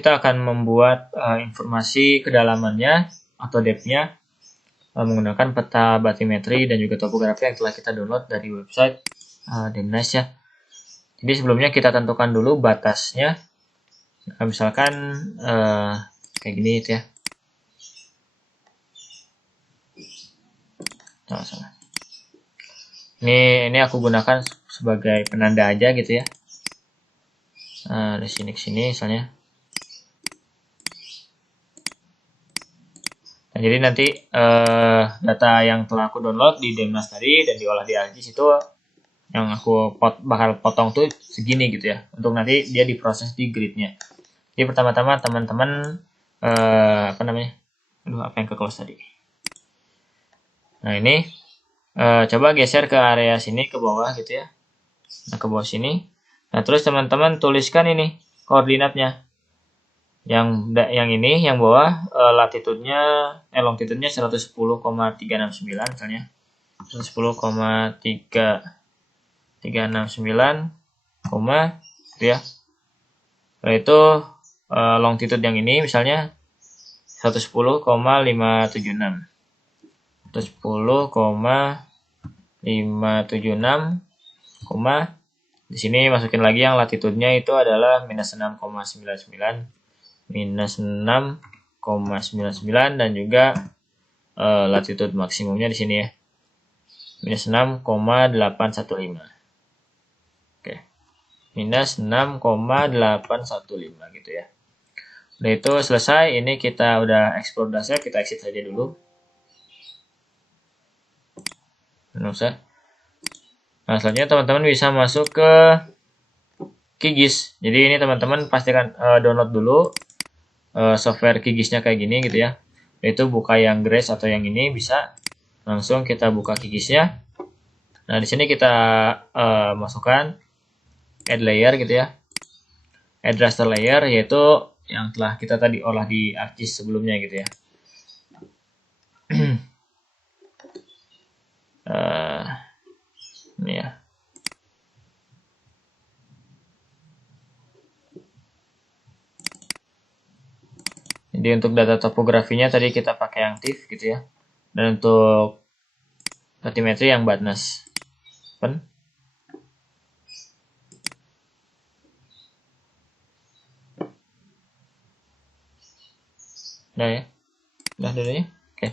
kita akan membuat informasi kedalamannya atau depth-nya menggunakan peta batimetri dan juga topografi yang telah kita download dari website Demnas ya. Jadi sebelumnya kita tentukan dulu batasnya. Misalkan kayak gini gitu ya. Ini aku gunakan sebagai penanda aja gitu ya. Dari sini ke sini misalnya. Nah, jadi nanti data yang telah aku download di Demnas tadi dan diolah di ArcGIS itu yang aku bakal potong tuh segini gitu ya. Untuk nanti dia diproses di gridnya. Jadi pertama-tama teman-teman apa yang ke close tadi. Nah ini coba geser ke area sini ke bawah gitu ya. Nah ke bawah sini. Nah terus teman-teman tuliskan ini koordinatnya. Yang ini yang bawah longitudenya 110,369 misalnya 110,369 gitu ya. Setelah itu longitude yang ini misalnya 110,576 di sini masukin lagi yang latitudenya itu adalah minus 6,99 dan juga latitude maksimumnya di sini ya minus 6,815. Oke. Minus 6,815 gitu ya. Udah itu selesai, ini kita udah ekspor data, kita exit saja dulu. Nah, selanjutnya teman-teman bisa masuk ke QGIS. Jadi ini teman-teman pastikan download dulu software QGIS-nya kayak gini gitu ya. Itu buka yang Grace atau yang ini bisa. Langsung kita buka QGIS-nya. Nah, di sini kita masukkan add layer gitu ya. Add raster layer yaitu yang telah kita tadi olah di ArcGIS sebelumnya gitu ya. Ini ya. Jadi untuk data topografinya tadi kita pakai yang TIFF gitu ya. Dan untuk batimetri yang BATNAS. Udah ya. Udah dulu ya. Oke.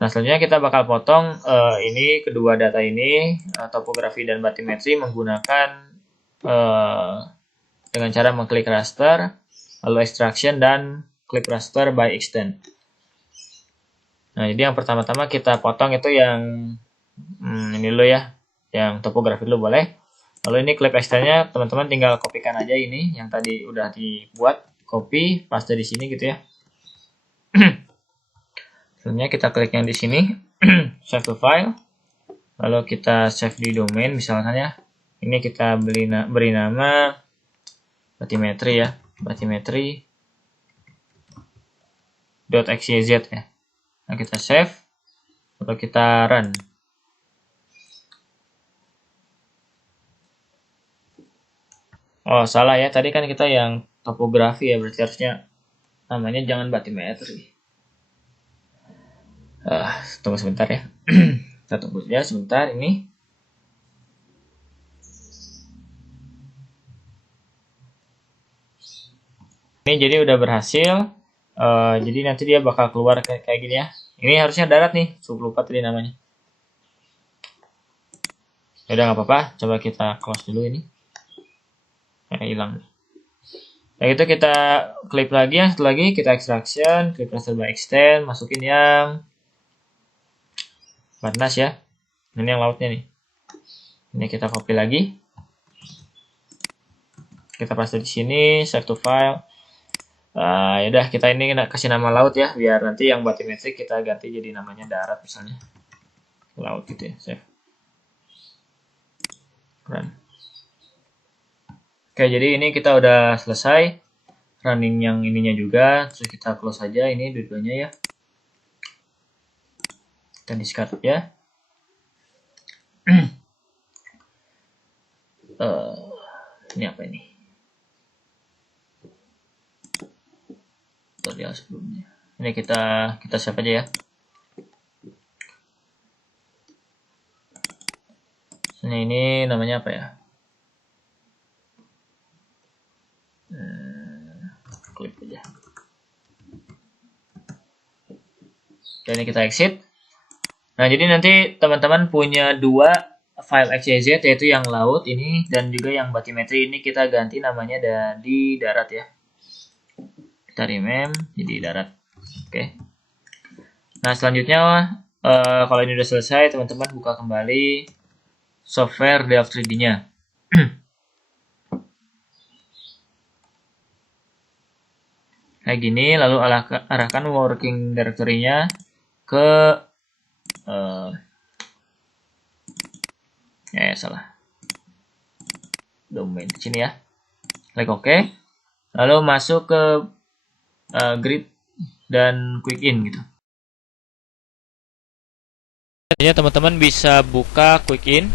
Nah, selanjutnya kita bakal potong ini kedua data ini topografi dan batimetri menggunakan dengan cara mengklik raster, lalu extraction dan klik raster by extend. Nah, jadi yang pertama-tama kita potong itu yang ini dulu ya, yang topografi dulu boleh. Lalu ini klik extendnya teman-teman tinggal kopikan aja ini yang tadi udah dibuat, copy, paste di sini gitu ya. Selanjutnya kita klik yang di sini, save to file. Lalu kita save di domain misalkan ya. Ini kita beri nama batimetri ya, batimetri.xyz ya. Nah, kita save, lalu kita run. Oh, salah ya. Tadi kan kita yang topografi ya, berarti harusnya namanya jangan batimetri. Tunggu sebentar ya. Kita tunggu saja sebentar ini. Ini jadi udah berhasil. Jadi nanti dia bakal keluar kayak gini ya. Ini harusnya darat nih. Lupa tadi namanya. Ya udah nggak apa-apa. Coba kita close dulu ini. Hilang. Nah itu kita klik lagi ya. Setelah lagi kita extraction, klik raster by extend, masukin yang BATNAS ya. Ini yang lautnya nih. Ini kita copy lagi. Kita paste di sini, save to file. Yaudah kita ini kasih nama laut ya, biar nanti yang batimetri kita ganti jadi namanya darat misalnya. Laut gitu ya, save. Run. Oke, jadi ini kita udah selesai running yang ininya juga, terus kita close aja ini dua-duanya ya. Kita discard ya. Ini apa ini? tutorial sebelumnya. Ini kita save aja ya. Ini namanya apa ya? Klik aja. Oke, ini kita exit. Nah, jadi nanti teman-teman punya dua file XYZ, yaitu yang laut ini dan juga yang batimetri ini kita ganti namanya di darat ya. Kita rename jadi darat. Oke. Nah, selanjutnya kalau ini udah selesai, teman-teman buka kembali software Delft 3D-nya. Kayak gini, lalu arahkan working directory-nya ke salah domain di sini ya. Klik OK. Lalu masuk ke grid dan quick in gitu. Jadi teman-teman bisa buka quick in.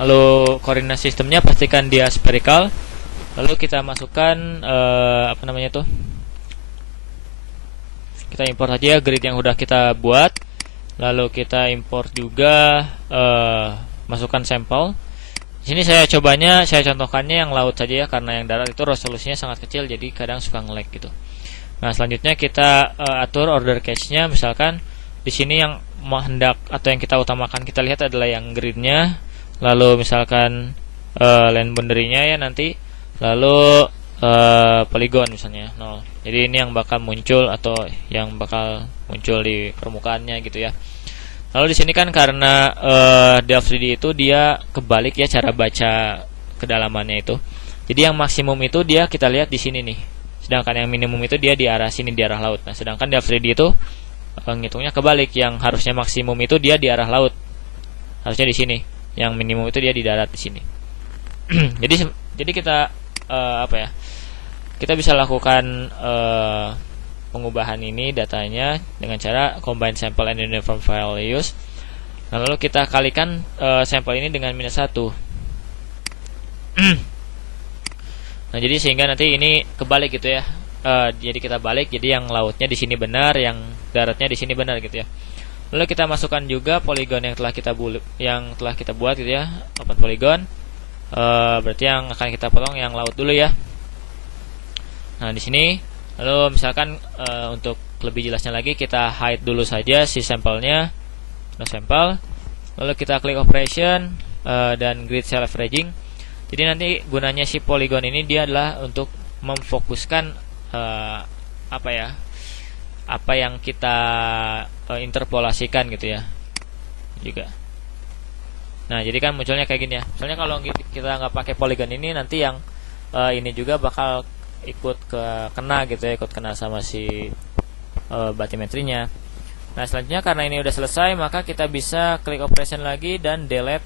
Lalu koordinat sistemnya pastikan dia spherical. Lalu kita masukkan apa namanya tuh? Kita import aja grid yang udah kita buat. Lalu kita import juga masukkan sampel. Di sini saya contohkannya yang laut saja ya, karena yang darat itu resolusinya sangat kecil, jadi kadang suka nge-lag gitu. Nah, selanjutnya kita atur order cache-nya. Misalkan di sini yang hendak atau yang kita utamakan kita lihat adalah yang grid-nya. Lalu misalkan line boundary-nya ya nanti. Lalu polygon misalnya 0. Jadi ini yang bakal muncul atau yang bakal muncul di permukaannya gitu ya. Lalu di sini kan karena Delft 3D itu dia kebalik ya cara baca kedalamannya itu. Jadi yang maksimum itu dia kita lihat di sini nih. Sedangkan yang minimum itu dia di arah sini, di arah laut. Nah, sedangkan Delft 3D itu ngitungnya kebalik, yang harusnya maksimum itu dia di arah laut. Harusnya di sini. Yang minimum itu dia di darat di sini. jadi kita apa ya? Kita bisa lakukan pengubahan ini datanya dengan cara combine sample and uniform values. Nah, lalu kita kalikan sampel ini dengan -1. Nah, jadi sehingga nanti ini kebalik gitu ya. Jadi kita balik, jadi yang lautnya di sini benar, yang daratnya di sini benar gitu ya. Lalu kita masukkan juga poligon yang telah kita buat gitu ya, open polygon. Berarti yang akan kita potong yang laut dulu ya. Nah, di sini lalu misalkan untuk lebih jelasnya lagi kita hide dulu saja si sampelnya, sampel. Lalu kita klik operation dan grid cell averaging. Jadi nanti gunanya si polygon ini dia adalah untuk memfokuskan apa yang kita interpolasikan gitu ya juga. Nah, jadi kan munculnya kayak gini ya. Soalnya kalau kita nggak pakai polygon ini nanti yang ini juga bakal ikut kena gitu ya, ikut kena sama si batimetrinya. Nah, selanjutnya karena ini udah selesai, maka kita bisa klik operation lagi dan delete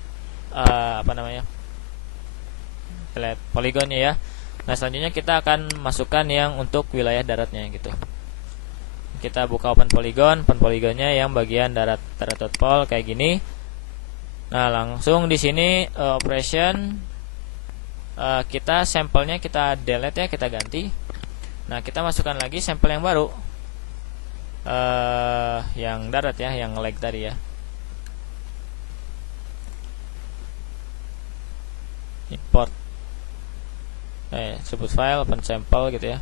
delete poligonnya ya. Nah, selanjutnya kita akan masukkan yang untuk wilayah daratnya gitu. Kita buka open polygonnya yang bagian darat.pol kayak gini. Nah, langsung di sini operation kita sampelnya kita delete ya, kita ganti. Nah, kita masukkan lagi sampel yang baru, yang darat ya, yang lag tadi ya. Import sebut file open sample gitu ya,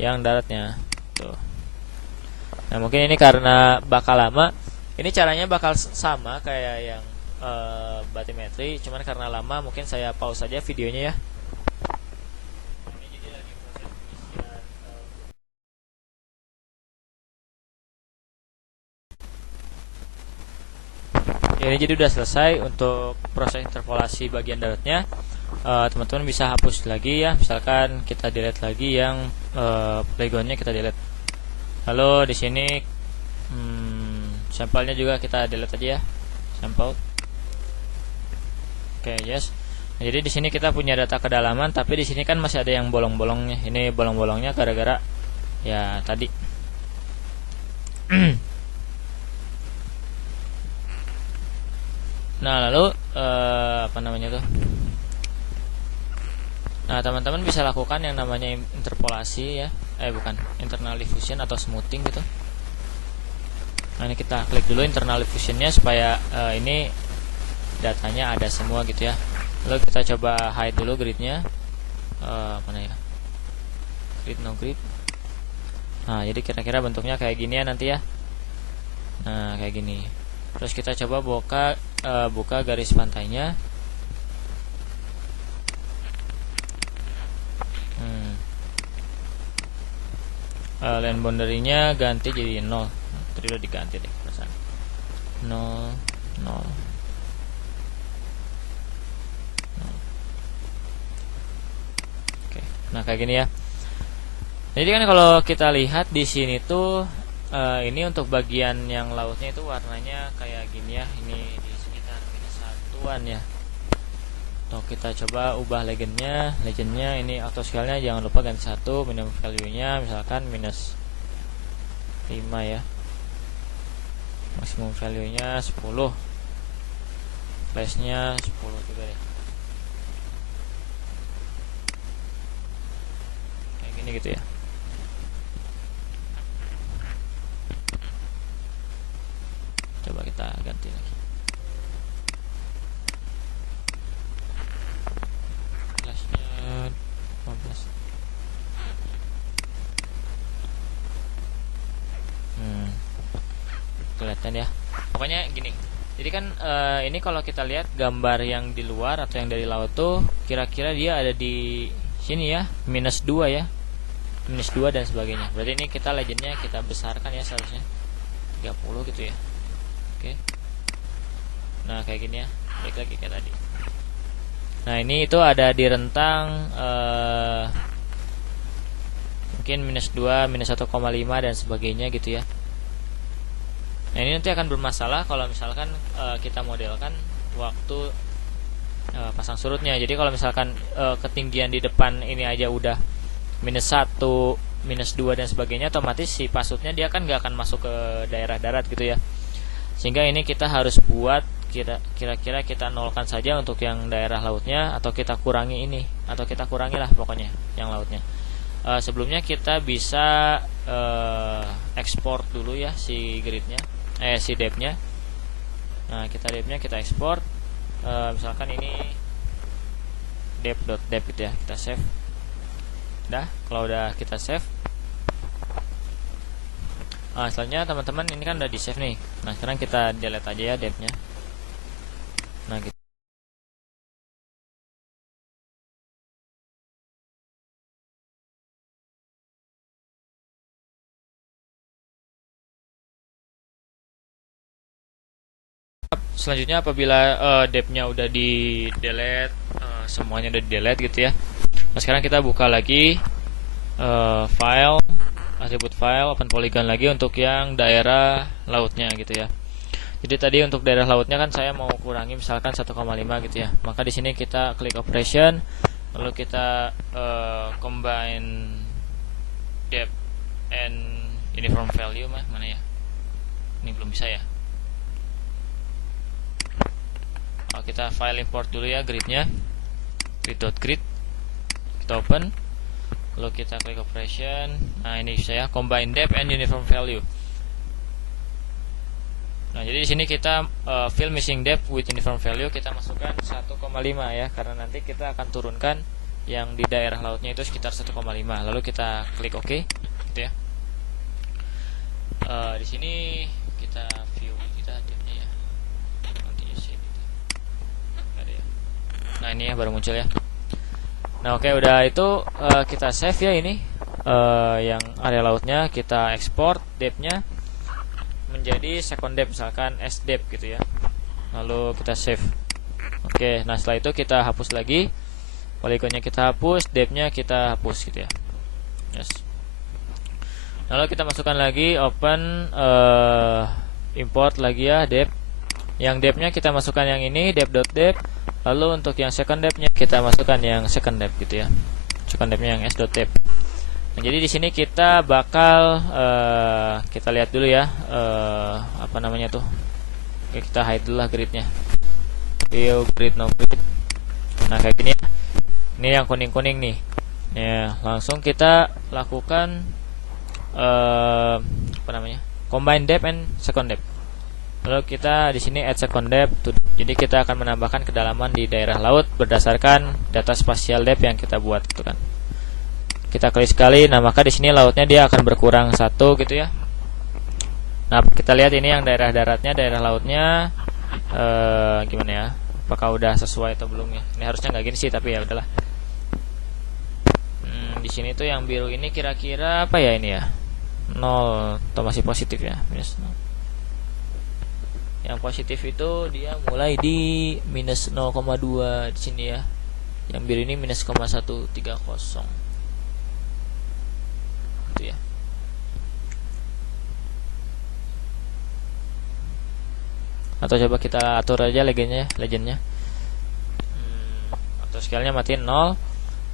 yang daratnya tuh. Nah, mungkin ini karena bakal lama, ini caranya bakal sama kayak yang batimetri, cuman karena lama mungkin saya pause saja videonya ya. Ini jadi udah selesai untuk proses interpolasi bagian daratnya. Teman-teman bisa hapus lagi ya, misalkan kita delete lagi yang polygonnya kita delete. Lalu di sini sampelnya juga kita delete aja ya, sampel. Oke, yes. Nah, jadi di sini kita punya data kedalaman, tapi di sini kan masih ada yang bolong-bolongnya. Ini bolong-bolongnya gara-gara ya tadi. Nah, lalu apa namanya tuh? Nah, teman-teman bisa lakukan yang namanya interpolasi ya, bukan, internal diffusion atau smoothing gitu. Nah, ini kita klik dulu internal diffusionnya supaya ini datanya ada semua gitu ya. Lalu kita coba hide dulu gridnya. Mana ya? Grid no grid. Nah, jadi kira-kira bentuknya kayak gini ya nanti ya. Nah, kayak gini. Terus kita coba buka garis pantainya. Line boundary-nya ganti jadi 0. Tadi udah diganti deh perasaan. 0 0. Oke. Nah, kayak gini ya. Jadi kan kalau kita lihat di sini tuh ini untuk bagian yang lautnya itu warnanya kayak gini ya. Ini di sekitar -1-an ya. Tuh, kita coba ubah legendnya ini auto scale nya jangan lupa ganti 1, minimum value nya misalkan -5 ya, maksimum value nya 10, flash nya 10 juga deh, kayak gini gitu ya. Coba kita ganti lagi. Kelihatan ya. Pokoknya gini. Jadi kan ini kalau kita lihat gambar yang di luar atau yang dari laut tuh kira-kira dia ada di sini ya, -2 ya. -2 dan sebagainya. Berarti ini kita legendnya kita besarkan ya, seharusnya 30 gitu ya. Oke. Nah, kayak gini ya. Balik lagi kayak tadi. Nah, ini itu ada di rentang mungkin -2, -1,5 dan sebagainya gitu ya. Nah, ini nanti akan bermasalah kalau misalkan kita modelkan waktu pasang surutnya. Jadi kalau misalkan ketinggian di depan ini aja udah -1, -2 dan sebagainya, otomatis si pasutnya dia kan nggak akan masuk ke daerah darat gitu ya. Sehingga ini kita harus buat kira-kira kita nolkan saja untuk yang daerah lautnya, atau kita kurangi ini, atau kita kurangi lah pokoknya yang lautnya. Sebelumnya kita bisa ekspor dulu ya si gridnya, si depth-nya. Nah, depth-nya kita ekspor. Misalkan ini depth.depth gitu ya, kita save. Udah, kalau udah kita save. Selanjutnya teman-teman ini kan udah di save nih. Nah, sekarang kita delete aja ya depth-nya. Nah, gitu. Selanjutnya apabila depth-nya udah di delete, semuanya udah di delete gitu ya. Nah, sekarang kita buka lagi file, atribut file, open polygon lagi untuk yang daerah lautnya gitu ya. Jadi tadi untuk daerah lautnya kan saya mau kurangi misalkan 1,5 gitu ya. Maka di sini kita klik operation, lalu kita combine depth and uniform value mana ya? Ini belum bisa ya. Kita file import dulu ya gridnya, grid.grid, kita open, lalu kita klik operation. Nah, ini saya combine depth and uniform value. Nah, jadi di sini kita fill missing depth with uniform value kita masukkan 1,5 ya, karena nanti kita akan turunkan yang di daerah lautnya itu sekitar 1,5. Lalu kita klik OK gitu ya. Di sini kita view kita depth-nya ya. Nah, ini ya baru muncul ya. Nah, oke, udah itu kita save ya ini yang area lautnya, kita ekspor depth-nya menjadi second depth, misalkan S depth gitu ya. Lalu kita save. Oke, nah setelah itu kita hapus lagi, poligonnya kita hapus, depth-nya kita hapus gitu ya. Yes. Lalu kita masukkan lagi open import lagi ya depth. Yang depth-nya kita masukkan yang ini depth.depth. Lalu untuk yang second depth-nya kita masukkan yang second depth gitu ya. Second depth-nya yang s.depth. Nah, jadi di sini kita bakal kita lihat dulu ya apa namanya tuh. Oke, kita hide dulu lah gridnya. View grid no grid. Nah, kayak gini ya. Ini yang kuning-kuning nih. Ya, langsung kita lakukan apa namanya? Combine depth and second depth. Lalu kita di sini add second depth. Jadi kita akan menambahkan kedalaman di daerah laut berdasarkan data spatial depth yang kita buat gitu kan. Kita klik sekali, nah maka di sini lautnya dia akan berkurang 1 gitu ya. Nah, kita lihat ini yang daerah daratnya, daerah lautnya gimana ya? Apakah udah sesuai atau belum ya? Ini harusnya nggak gini sih, tapi ya udahlah. Di sini tuh yang biru ini kira-kira apa ya ini ya? 0 atau masih positif ya? Minus 0. Yang positif itu dia mulai di minus 0,2 di sini ya. Yang biru ini minus 0,130. Gitu ya. Atau coba kita atur aja legendnya. Atau scale-nya matiin 0.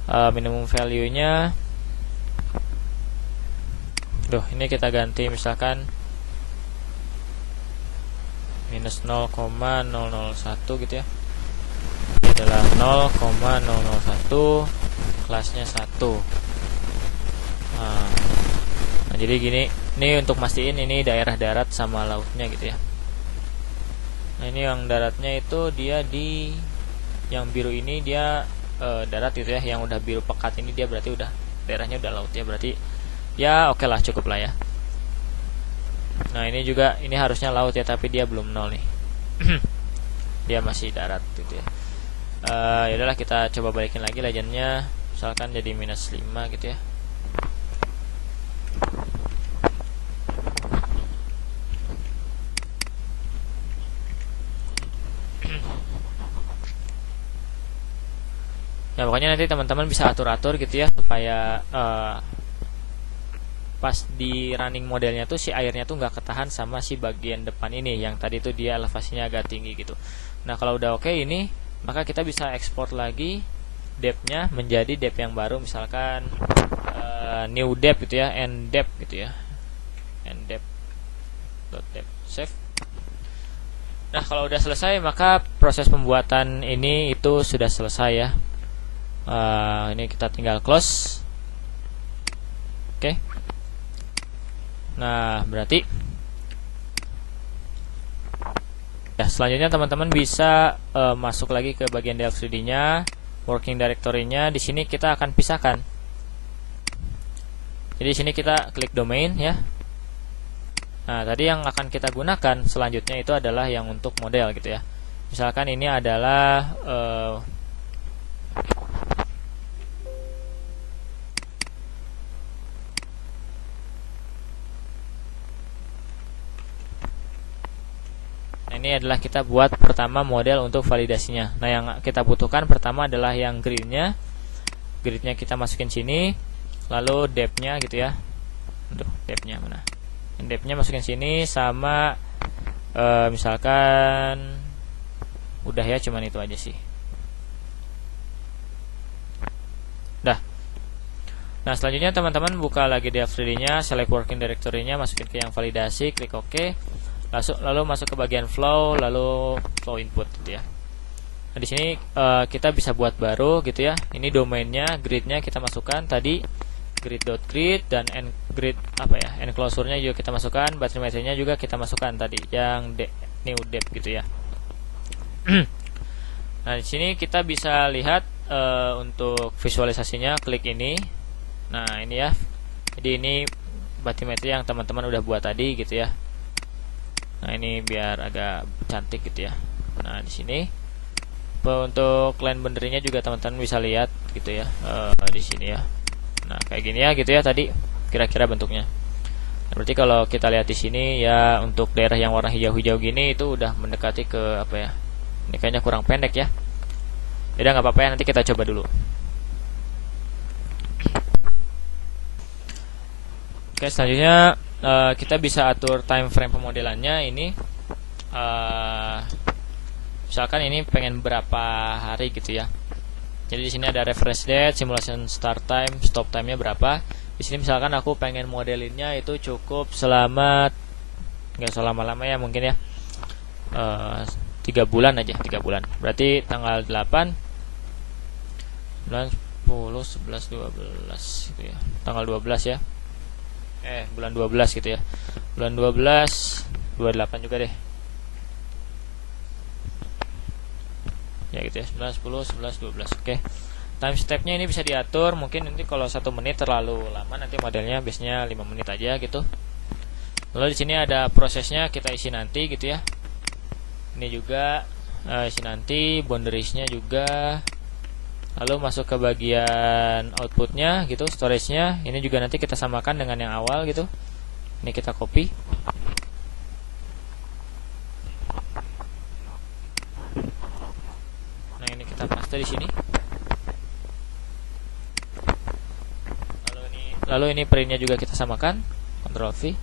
Minimum value-nya, ini kita ganti misalkan minus 0,001 gitu ya. Ini adalah 0,001, kelasnya 1. Nah, jadi gini, ini untuk mastiin ini daerah darat sama lautnya gitu ya. Nah, ini yang daratnya itu dia di yang biru ini dia darat gitu ya. Yang udah biru pekat ini dia berarti udah daerahnya udah laut ya, berarti ya oke lah, cukup lah ya. Nah, ini juga ini harusnya laut ya, tapi dia belum 0 nih. Dia masih darat gitu ya. Ya udahlah, kita coba balikin lagi legendnya, misalkan jadi minus 5 gitu ya. Ya pokoknya nanti teman-teman bisa atur-atur gitu ya, supaya pas di running modelnya tuh si airnya tuh nggak ketahan sama si bagian depan ini yang tadi tuh dia elevasinya agak tinggi gitu. Nah, kalau udah oke ini, maka kita bisa ekspor lagi depth-nya menjadi depth yang baru, misalkan new depth gitu ya, end depth gitu ya, end depth dot depth, save. Nah, kalau udah selesai maka proses pembuatan ini itu sudah selesai ya. Ini kita tinggal close. Oke. Nah, berarti ya selanjutnya teman-teman bisa masuk lagi ke bagian Delft 3D-nya, working directory-nya. Di sini kita akan pisahkan. Jadi di sini kita klik domain ya. Nah, tadi yang akan kita gunakan selanjutnya itu adalah yang untuk model gitu ya. Misalkan ini adalah ini adalah kita buat pertama model untuk validasinya. Nah, yang kita butuhkan pertama adalah yang gridnya. Gridnya kita masukin sini, lalu depth-nya gitu ya. Depth-nya mana? Depth-nya masukin sini sama misalkan udah ya, cuman itu aja sih. Dah. Nah, selanjutnya teman-teman buka lagi Delft 3D-nya, select working directory-nya, masukin ke yang validasi, klik OK. Lalu masuk ke bagian flow, lalu flow input gitu ya. Nah, di sini kita bisa buat baru gitu ya. Ini domainnya, gridnya kita masukkan tadi grid.grid dan grid enclosure-nya juga kita masukkan, barometernya juga kita masukkan tadi yang new depth gitu ya. Nah, di sini kita bisa lihat untuk visualisasinya, klik ini. Nah, ini ya. Jadi ini batimeter yang teman-teman udah buat tadi gitu ya. Nah, ini biar agak cantik gitu ya. Nah, di sini untuk line boundary-nya juga teman-teman bisa lihat gitu ya, di sini ya. Nah, kayak gini ya gitu ya tadi kira-kira bentuknya. Nah, berarti kalau kita lihat di sini ya, untuk daerah yang warna hijau-hijau gini itu udah mendekati ke apa ya? Ini kayaknya kurang pendek ya. Udah nggak apa-apa ya, nanti kita coba dulu. Oke, selanjutnya kita bisa atur time frame pemodelannya ini. Misalkan ini pengen berapa hari gitu ya. Jadi di sini ada reference date, simulation start time, stop time-nya berapa. Di sini misalkan aku pengen modelinnya itu cukup selama, nggak selama-lama ya mungkin ya, 3 bulan aja, 3 bulan. Berarti tanggal 8 bulan 11, 12 gitu ya. Tanggal 12 ya. Bulan 12 gitu ya. Bulan 12, 28 juga deh. Ya gitu ya, 9, 10, 11, 12. Oke. Time step-nya ini bisa diatur, mungkin nanti kalau 1 menit terlalu lama, nanti modelnya biasanya 5 menit aja gitu. Lalu di sini ada prosesnya kita isi nanti gitu ya. Ini juga isi nanti, boundariesnya juga. Lalu masuk ke bagian outputnya gitu, storage-nya. Ini juga nanti kita samakan dengan yang awal gitu. Ini kita copy. Nah, ini kita paste di sini. Lalu ini printnya juga kita samakan, Ctrl V.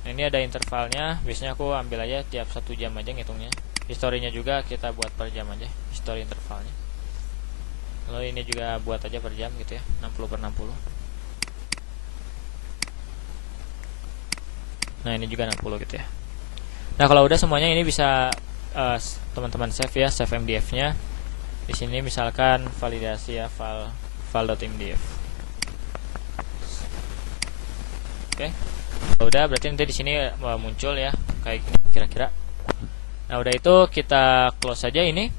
Nah, ini ada intervalnya, biasanya aku ambil aja tiap 1 jam aja ngitungnya. Historinya juga kita buat per jam aja, history intervalnya. Lalu ini juga buat aja per jam gitu ya, 60/60. Nah, ini juga 60 gitu ya. Nah, kalau udah semuanya ini bisa teman-teman save ya, save MDF-nya. Di sini misalkan validasi ya, file.mdf. Oke. Udah, berarti nanti di sini muncul ya kayak gini kira-kira. Nah, udah itu kita close saja ini.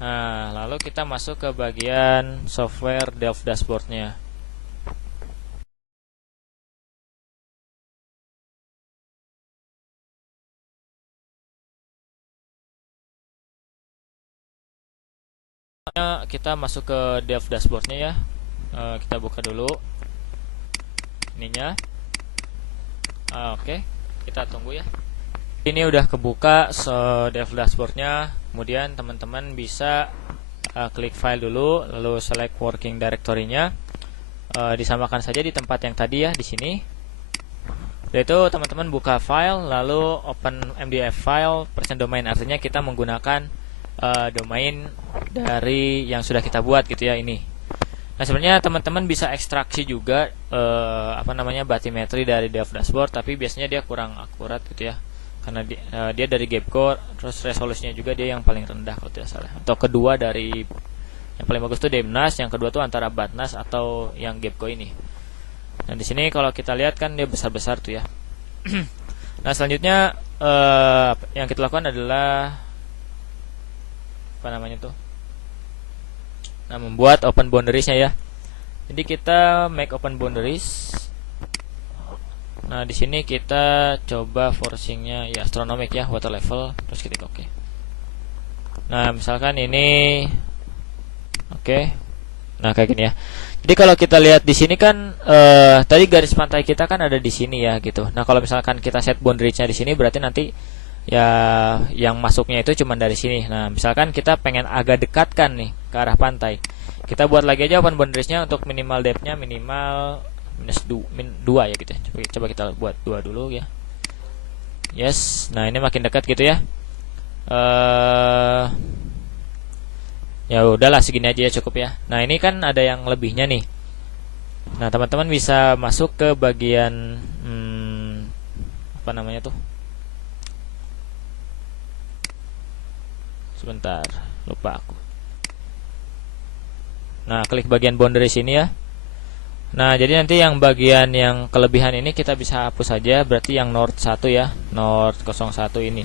Nah, lalu kita masuk ke bagian software Delft dashboard-nya. Kita masuk ke Delft dashboard-nya ya. Kita buka dulu ininya. Oke, kita tunggu ya. Ini udah kebuka Delft dashboard-nya. Kemudian teman-teman bisa klik file dulu, lalu select working directory-nya. Disamakan saja di tempat yang tadi ya, di sini. Yaitu teman-teman buka file, lalu open MDF file /domain, artinya kita menggunakan domain dari yang sudah kita buat gitu ya ini. Nah, sebenarnya teman-teman bisa ekstraksi juga bathymetry dari Delft dashboard, tapi biasanya dia kurang akurat gitu ya. Karena dia dari Gapco, terus resolusinya juga dia yang paling rendah kalau tidak salah. Atau kedua dari yang paling bagus tuh Demnas, yang kedua tuh antara Batnas atau yang Gapco ini. Nah, di sini kalau kita lihat kan dia besar-besar tuh ya. Nah, selanjutnya yang kita lakukan adalah membuat open boundariesnya ya. Jadi kita make open boundaries. Nah, di sini kita coba forcingnya ya astronomic ya, water level, terus ketik oke. Nah, misalkan ini oke. Nah, kayak gini ya. Jadi kalau kita lihat di sini kan tadi garis pantai kita kan ada di sini ya gitu. Nah, kalau misalkan kita set boundariesnya di sini, berarti nanti ya yang masuknya itu cuma dari sini. Nah, misalkan kita pengen agak dekatkan nih ke arah pantai, kita buat lagi aja open boundariesnya untuk minimal depthnya minimal -2 ya gitu ya. Coba kita buat 2 dulu ya. Yes. Nah, ini makin dekat gitu ya. Ya udahlah, segini aja ya cukup ya. Nah, ini kan ada yang lebihnya nih. Nah, teman-teman bisa masuk ke bagian sebentar, lupa aku. Nah, klik bagian boundary sini ya. Nah, jadi nanti yang bagian yang kelebihan ini kita bisa hapus saja. Berarti yang Nord 1 ya, Nord 01 ini.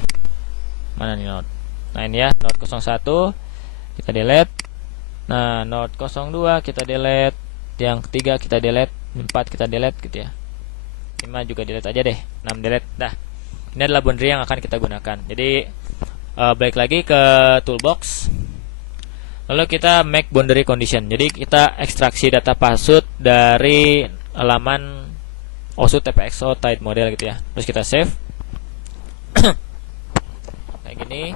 Mana nih Nord? Nah, ini ya, Nord 01 kita delete. Nah, Nord 02 kita delete. Yang ketiga kita delete, 4 kita delete gitu ya. 5 juga delete aja deh, 6 delete. Dah. Ini adalah boundary yang akan kita gunakan. Jadi balik lagi ke toolbox. Lalu kita make boundary condition. Jadi kita ekstraksi data password dari halaman OSU TPXO Tide model gitu ya. Terus kita save. Kayak gini.